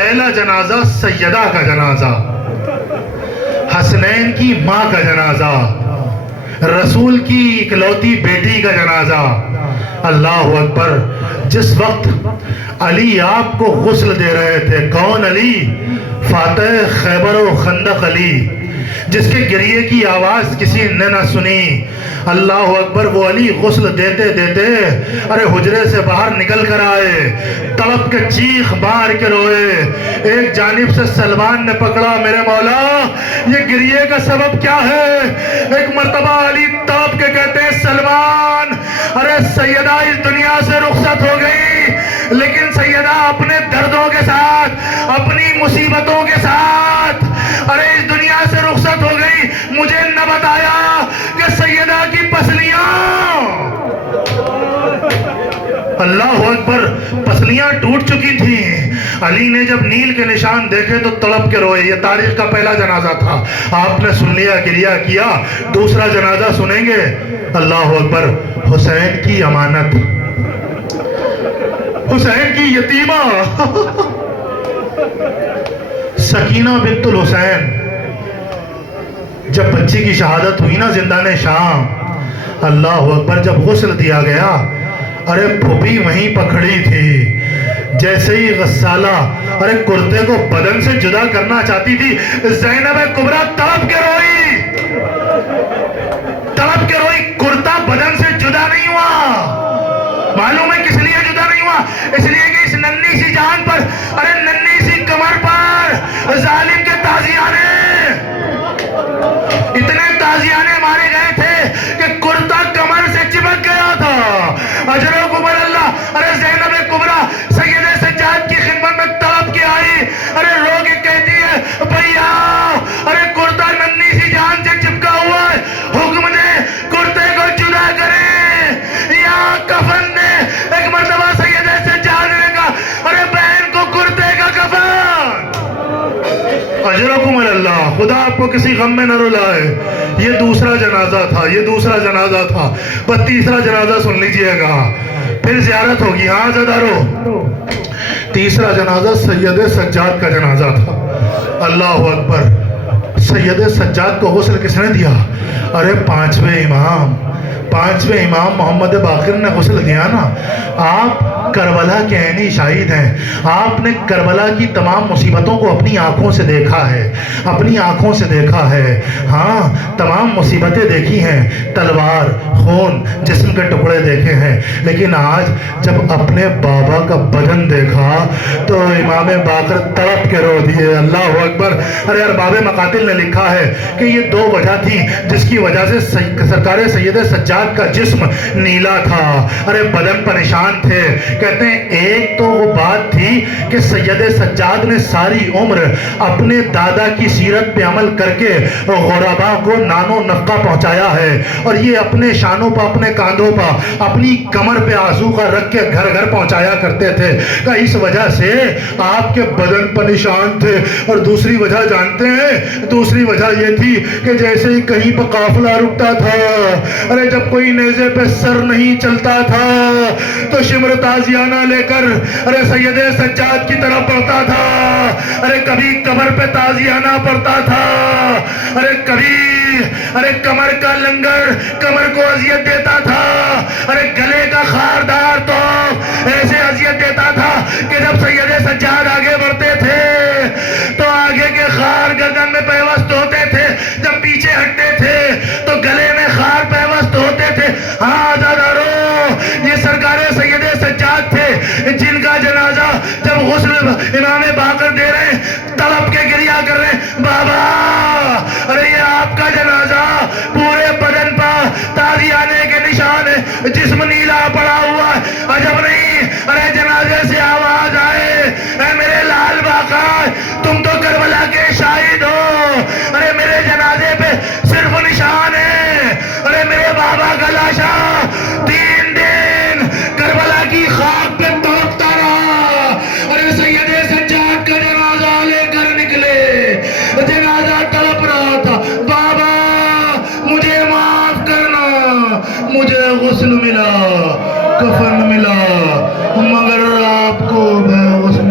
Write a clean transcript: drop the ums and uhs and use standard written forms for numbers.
پہلا جنازہ سیدہ کا جنازہ، حسنین کی ماں کا جنازہ، رسول کی اکلوتی بیٹی کا جنازہ۔ اللہ اکبر۔ جس وقت علی آپ کو غسل دے رہے تھے، کون علی؟ فاتح خیبر و خندق علی، جس کے گریے کی آواز کسی نے نہ سنی۔ اللہ اکبر۔ وہ علی غسل دیتے دیتے ارے حجرے سے باہر نکل کر آئے، تڑپ کے چیخ مار کے روئے۔ ایک جانب سے سلمان نے پکڑا، میرے مولا یہ گریے کا سبب کیا ہے؟ ایک مرتبہ علی تڑپ کے کہتے ہیں، سلمان ارے سیدہ اس دنیا سے رخصت ہو گئی، لیکن سیدہ اپنے دردوں کے ساتھ، اپنی مصیبتوں کے ساتھ ارے اس دنیا سے رخصت ہو گئی۔ مجھے نہ بتایا کہ سیدہ کی پسلیاں، اللہ اکبر، پسلیاں ٹوٹ چکی تھیں۔ علی نے جب نیل کے نشان دیکھے تو تڑپ کے روئے۔ یہ تاریخ کا پہلا جنازہ تھا، آپ نے سن لیا، گریہ کیا۔ دوسرا جنازہ سنیں گے، اللہ اکبر۔ حسین کی امانت، حسین کی یتیمہ سکینہ بنت الحسین، جب بچی کی شہادت ہوئی نا زندان شام، اللہ اکبر، جب غسل دیا گیا، ارے پھوپھی وہیں پکڑی تھی۔ جیسے ہی غسالہ ارے کرتے کو بدن سے جدا کرنا چاہتی تھی، زینب کبریٰ تڑپ کے روئی، تڑپ کے روئی۔ کرتا بدن سے جدا نہیں ہوا، معلوم ہے کس لیے جدا نہیں ہوا؟ اس لیے کہ اس ننھی سی جان پر، ارے ننھی سی کمر پر ظالم کے تازیانے، اتنے تازیانے مارے گئے تھے کہ کرتا کمر سے چپک گیا تھا۔ اجر و قبر اللہ۔ ارے زینب کبریٰ سید سجاد کی خدمت میں تڑپ کے آئی، ارے رو کے کہتی ہے، بھیا ارے کرتا ننھی سی جان سے چپکا ہوا ہے، حکم دے کرتے کو جدا کرے یا کفن دے۔ ایک مرتبہ سید سجاد نے کہا، ارے بہن کو کرتے کا کفن۔ اجرکم اللہ، خدا آپ کو کسی غم میں نہ رلائے۔ یہ دوسرا جنازہ تھا، یہ دوسرا جنازہ تھا۔ بس تیسرا جنازہ سن لیجئے گا، پھر زیارت ہوگی۔ ہاں زدارو، تیسرا جنازہ سید سجاد کا جنازہ تھا۔ اللہ اکبر۔ سید سجاد کو غسل کس نے دیا؟ ارے پانچویں امام محمد باقر نے غسل دیا نا۔ آپ کربلا کے عینی شاہد ہیں، آپ نے کربلا کی تمام مصیبتوں کو اپنی آنکھوں سے دیکھا ہے، اپنی آنکھوں سے دیکھا ہے۔ ہاں، تمام مصیبتیں دیکھی ہیں، تلوار، خون، جسم کے ٹکڑے دیکھے ہیں، لیکن آج جب اپنے بابا کا بدن دیکھا تو امام باقر تڑپ کے رو دیے۔ اللہ اکبر۔ ارے ارباب مقاتل نے لکھا ہے کہ یہ دو وجہ تھی جس کی وجہ سے سرکار سید سجاد کا جسم نیلا تھا، ارے بدن پر نشان تھے۔ کہتے ہیں ایک تو وہ بات تھی کہ سید سجاد نے ساری عمر اپنے دادا کی سیرت پہ عمل کر کے غربا کو نان و نفقہ پہنچایا ہے، اور یہ اپنے شانوں پہ، اپنے کاندھوں پہ، اپنی کمر پہ آذوقہ رکھ کے گھر گھر پہنچایا کرتے تھے، کہ اس وجہ سے آپ کے بدن پر نشان تھے۔ اور دوسری وجہ جانتے ہیں؟ دوسری وجہ یہ تھی کہ جیسے ہی کہیں پہ قافلہ رکتا تھا، ارے جب کوئی نیزے پہ سر نہیں چلتا تھا تو شمر تازیانہ لے کر ارے سید سجاد کی طرف پڑھتا تھا، ارے کبھی کمر پہ تازیانہ پڑھتا تھا، ارے کبھی ارے کمر کا لنگر کمر کو اذیت دیتا تھا، ارے گلے کا خاردار تو ایسے اذیت دیتا تھا کہ جب سید سجاد آگے بڑھتے تھے تو آگے کے خار گردن میں پیوست ہوتے تھے، جب پیچھے ہٹتے تھے تو گلے میں خار پیوست ہوتے تھے۔ ہاں دادارو، یہ سرکار سید سجاد تھے جن کا جنازہ جب غسل امام باقر دے رہے ہیں، تڑپ کے گریہ کر رہے ہیں، بابا ارے یہ آپ کا جنازہ، پورے بدن پر تازیانے کے نشان ہے، جسم نیلا پڑا ہوا ہے۔ عجب نہیں، ارے جنازے سے آواز آئے، اے میرے لال باقر، تم تو کربلا کے شاہد ہو، ارے میرے جنازے پہ صرف نشان ہے، ارے میرے بابا کا لاشا 3 دن کربلا کی خاک پہ تڑپتا رہا، ارے سید سجاد کا جنازہ لے کر نکلے، جنازہ تڑپ رہا تھا، بابا مجھے معاف کرنا، مجھے غسل ملا، کفن ملا، مگر آپ کو بے غسل